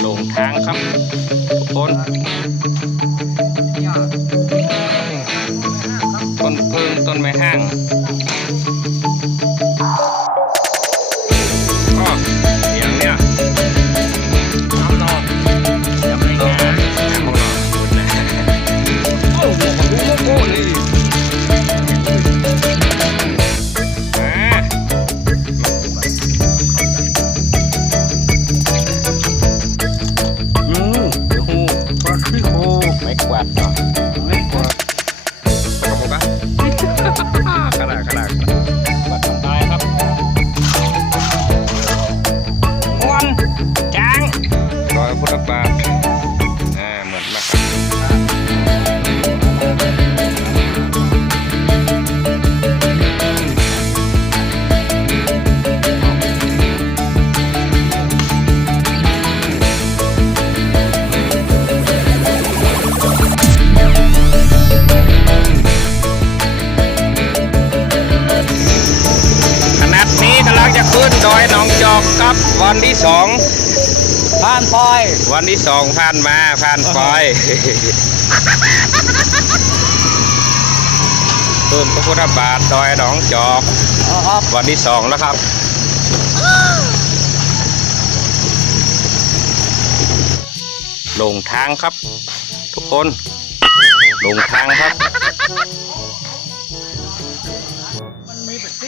หลงทางครับทุกคน ลังจะขึ้นดอยหนองจอกครับวันที่สองผ่านปอย วันที่สองผ่านมาผ่านไปขึ้นพระพุทธบาทดอยหนองจอกอ๋อครับวันที่สองแล้วครับลงทางครับ ทุกคนลงทางครับมัน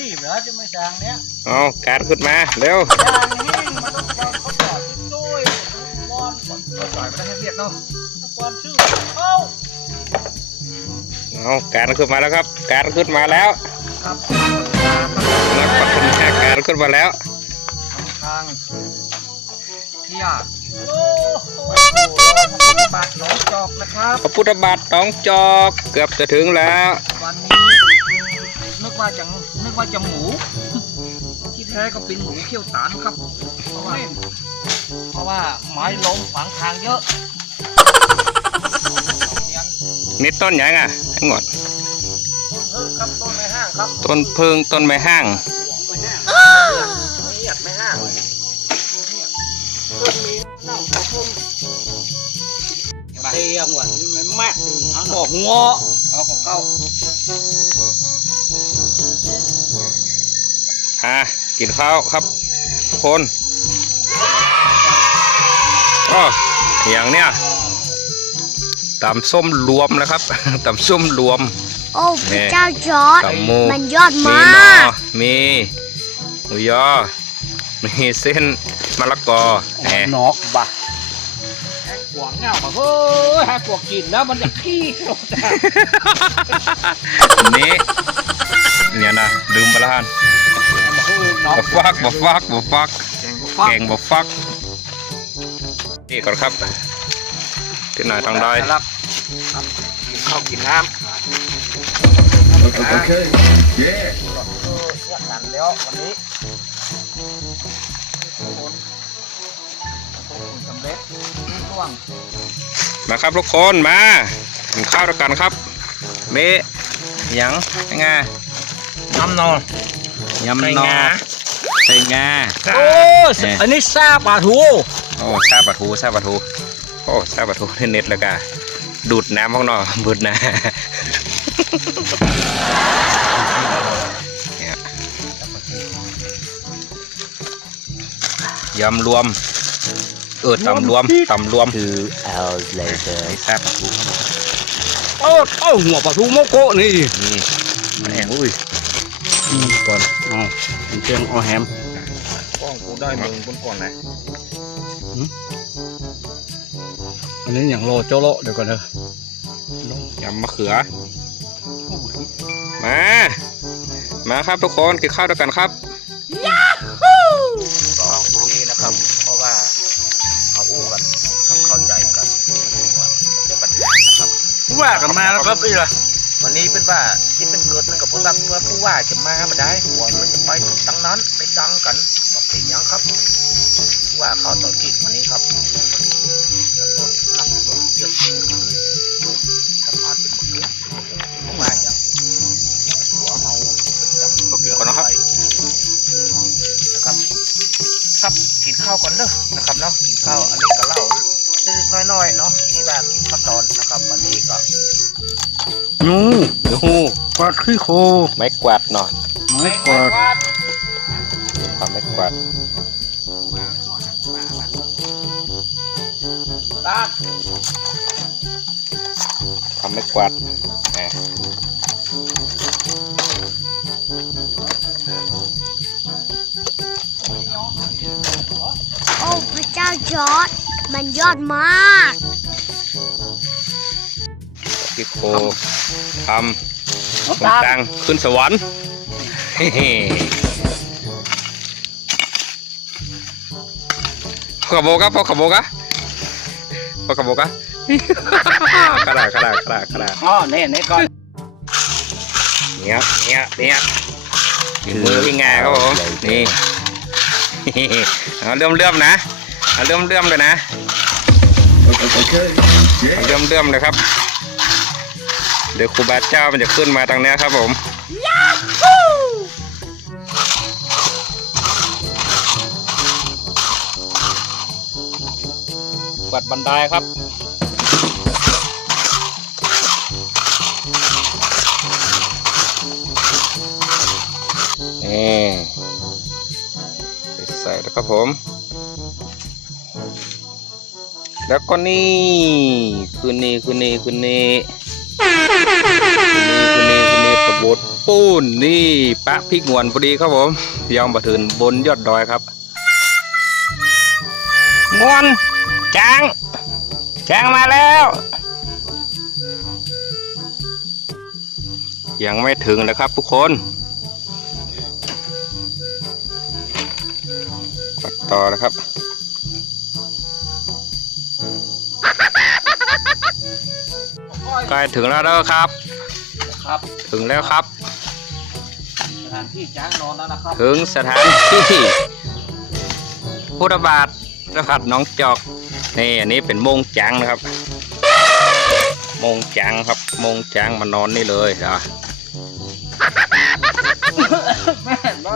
มีเป็นที่เหรอจะไม่จางเนี้ยเอาการขึ้นมาเร็วจางนี่มันต้องการเขาจอดด้วยบอลบอลจอดไม่ได้ให้เรียกเนาะบอลชื่อเอ้าเอาการขึ้นมาแล้วครับ การขึ้นมาแล้วครับนักพัฒนาการขึ้นมาแล้วทางเที่ยโอ้โหบาทหนองจอกนะครับพระพุทธบาทหนองจอกเกือบจะถึงแล้ว วันนี้นึกว่าจะนึก ว่าจะหมู ที่แท้ก็เป็นหมูเขี้ยวตานครับ เพราะว่าเพราะว่าไม้ล้มขวางทางเยอะนี่ต้นยังอะให้งดเพิ่งครับต้นไม้ห้างครับต้นพึ่งต้นไม้ห้างไม้ห้างเรียกไม้ห้างต้นมีน้ำเขาพุ่มเตียงว่ะนี่มันมากถึงทั้งบอกงอเอาของเขา อะกินข้าวครับทุกคนก็อย่างเนี้ยตำส้มรวมนะครับตำส้มรวม โอ้พระเจ้าจอร์ดตำหมูมันยอดมีมหนอาก มีหมูยอ มีเส้นมะละกอแหมนอกบะแหกขวางเงามาเฮ้ยแหกขวางกินแล้วมันจะขี้โลดอะนี่เนี่ยนะ ลืมไปแล้วฮันมาเฮ้ยนอก บฟักบฟักบฟักฟักแกงบฟักนี่ก่อนครับที่ไหนทางใดครับครับกินข้าวกินน้ำ Okay. Yeah. เออเชื่อกันแล้ววันนี้ทุกคนทุกคนสำเร็จช่วงมาครับทุกคนมากินข้าวด้วยกันครับเมะหยังไงน้ำนอน ยำไก่นองาใส่งาโอ้อันนี้ซาปลาทูโอ้ซาปลาทูซาปลาทูโอ้ซาปลาทูเน็ตแล้วก็ดูดน้ำข้างนอกบุดนะเนี่ยยำรวม เออตำรวมตำรวม Two hours later. ไอ้ซาปลาทูครับผมโอ้เอ้าหัวปลาทูโมโกะนี่นี่มันแห้งอุ้ย ก่อนอ๋อเจียงเอาแฮมกล้องกูได้มึงบนก่อนนะอันนี้อย่างโลโจโลเดี๋ยวก่อนเถอะยำมะเขือ มา มาครับทุกคนกินข้าวด้วยกันครับสองตรงนี้นะครับ เพราะว่าเขาอู้กันเขาเข้าใจกันว่าเรื่องปัญหานะครับว่ากันมาแล้วครับพี่ละวันนี้เป็นว่า ที่เป็นเกิดมันกับผู้ตักว่าผู้ว่าจะมามาได้หัวมันจะไปตั้งนั้นไปดังกันบอกเป็นหยังครับผู้ว่าเขาต้องกิจวันนี้ครับตำรวจนับรถเยอะเลยสะพานเป็นบักเก็ตผู้ว่าอย่างหัวเขาเป็นจังโอเคก่อนนะครับนะครับ ครับกินข้าวข้าวก่อนเด้อนะครับเนาะกินข้าวอันนี้ก็เล่าเล็กๆน้อยๆเนาะที่ว่ากินข้าวตอนนะครับวันนี้ก็งูดู กวาดขี้โคไม้กวาดหน่อยไม้กวาดทำไม้กวาดตาดทำไม้กวาดอะโอ้พระเจ้าจอร์ดมันยอดมากพี่โคทำ คนตังขึ้นสวรรค์เฮ้ๆพ่อขโมกะพ่อขโมกะพ่อขโมกะกระดาษกระดาษกระดาษกระดาษอ๋อเนี่ยเนี่ยก่อนเนี่ยเนี่ยเนี่ยถึงมือพี่งาครับผมนี่เอาเลื่อมเลื่อมๆนะเอาเลื่อมเลื่อมๆเลยนะเอาเลื่อมเลื่อมๆเลยครับ เดี๋ยวครูบาเจ้ามันจะขึ้นมาทางเนี้ยครับผมกวาดบันไดครับนี่ใส่แล้วครับผม แล้วก็นี่คือนี่คือนี่คือนี่ ประบดปูนนี่ปะพริกหวนพอดีครับผมยอมมาถึงบนยอดดอยครับงวนจางจางมาแล้ว ยังไม่ถึงนะครับทุกคนกดต่อนะครับใกล้ถึงแล้วเด้อครับ ครับ ถึงแล้วครับส ถานที่จ้างนอนแล้วนะครับ ถึงสถานที่พุทธบาทพระพัดหน้องจอก นี่อันนี้เป็นโมงจังนะครับโมงจังครับโมงจังมานอนนี่เลยอะแม่นบ่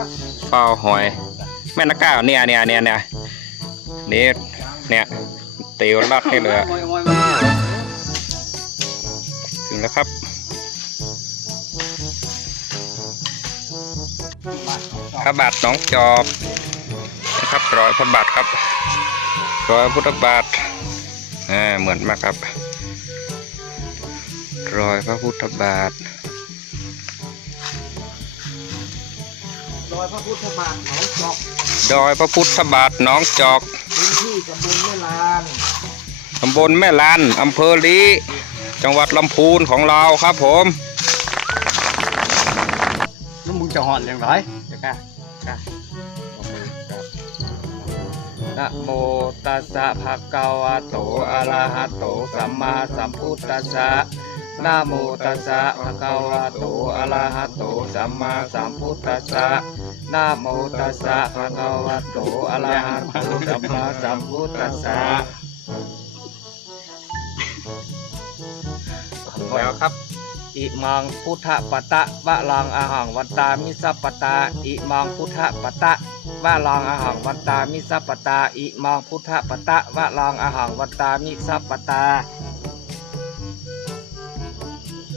เฝ้าหอย แม่นักก้าวเนี่ยเนี่ยเนี่ยเนี่ยนี่เนี่ยเตียวลัดให้เลยอะโอ้ยโอ้ยโอ้ยถึงแล้วครับ พระบาทหน้องจอบนะครับรอยพระบาทครับรอยพุทธบาทอ่าเหมือนมากครับ รอยพระพุทธบาทรอยพระพุทธบาทหนองจอก ดอยพระพุทธบาทหน้องจอกพื้นที่ตำบลแม่ลานตำบลแม่ลานอำเภอลีจังหวัดลำพูนของเราครับผมแล้วมึงจะหอนอย่างไรจะกล้า ก้านะโมตัสสะภะคะวะโตอะระหะโตสัมมาสัมพุทธัสสะนะโมตัสสะภะคะวะโตอะระหะโตสัมมาสัมพุทธัสสะนะโมตัสสะภะคะวะโตอะระหะโตสัมมาสัมพุทธัสสะแล้วครับ อิมังพุทธปตะวะลังอาหังวันตามิสัปตาอิมังพุทธปตะวะลังอาหังวันตามิสัปตาอิมังพุทธปตะวะลังอาหังวันตามิสัปตา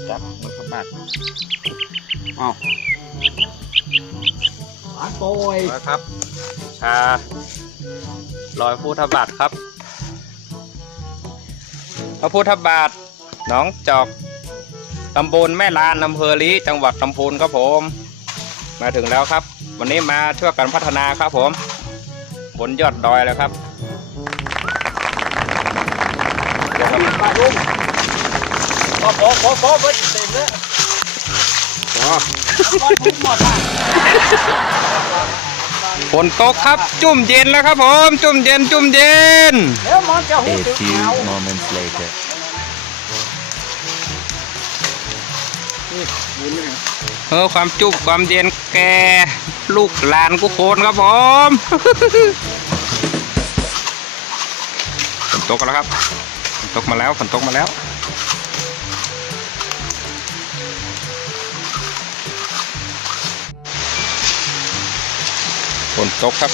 จับมือขบัดหานโปยแล้วครับ ชาลอยพุทธบาทครับ พระพุทธบาทหนองจอก ตำบลแม่ลานอำเภอลีจังหวัดลำพูนครับผม มาถึงแล้วครับ วันนี้มาช่วยกันพัฒนาครับผม บนยอดดอยแล้วครับเดี๋ยวครับมาลุงพอพอพอพอเบิดเต็มแล้วอ๋อก้อนทุกหมดอะฝนตกครับจุ่มเย็นแล้วครับผม จุ่มเย็นจุ่มเย็นเดี๋ยวมันจะหู A few เอา moments later เออความจุบความเย็นแกลูกหลานกุโคนครับผมฝนตกแล้วครับฝนตกมาแล้วฝนตกมาแล้วฝนตกครับ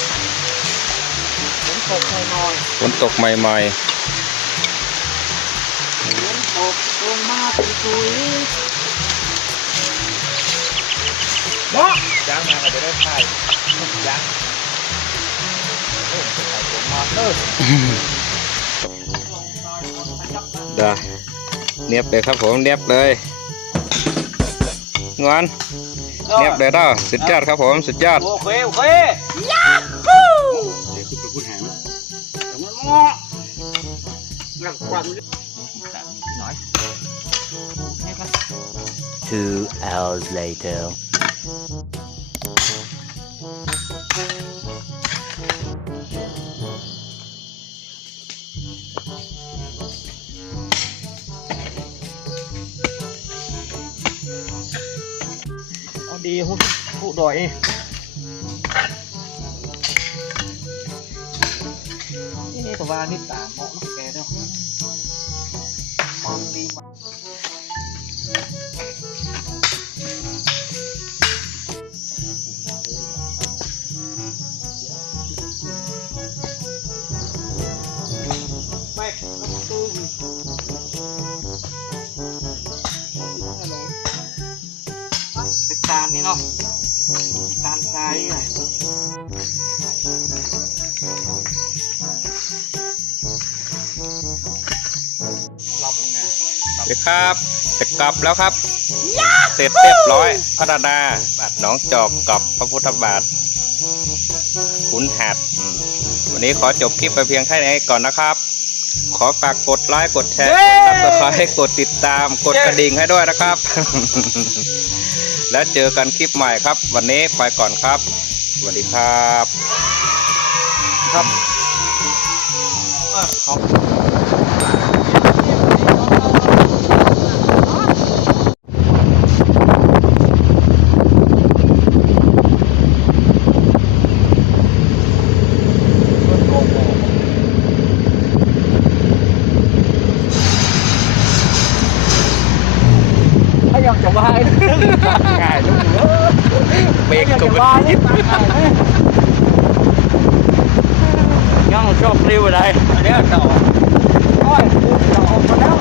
ฝนตกหน่อยฝนตกใหม่ๆฝนตกลงมาเป็นตุย เนาะยางมาก็จะได้ถ่ายยางโอ้ยจะถ่ายตัวมาเตอร์ๆได้เนียบเลยครับผมเนียบเลยงอนเนียบเลยเด้อสุดยอดครับผมสุดยอดโอเคโอเคเดี๋ยวคุณไปพูดหามันแต่มันเหมาะหนักกว่านี้หน่อยนี่ครับ Two hours later. เอาดีหุ่นผู้ดอยนี่ก็ว่านิดตาเหม รับไงสวัสดีครับ จะกลับแล้วครับ เสร็จเรียบร้อย พัฒนาบาทหนองจอกกับพระพุทธบาทขุนหัดอืมวันนี้ขอจบคลิปไปเพียงแค่นี้ก่อนนะครับ ขอฝากกดไลค์กดแชร์ กดซับสไครต์กดติดตาม กดกระดิ่งให้ด้วยนะครับ แล้วเจอกันคลิปใหม่ครับ วันนี้ไปก่อนครับสวัสดีครับ ครับขอบถ้ายังจะว่าให้ง่ายลูกเอ้ยเบรกยังตัจะวว่าให้ง่ายไหมยัง ชอบริ้วอะไรอันนี้ยต่อโอ้ยพูดจะออกมาแล้ว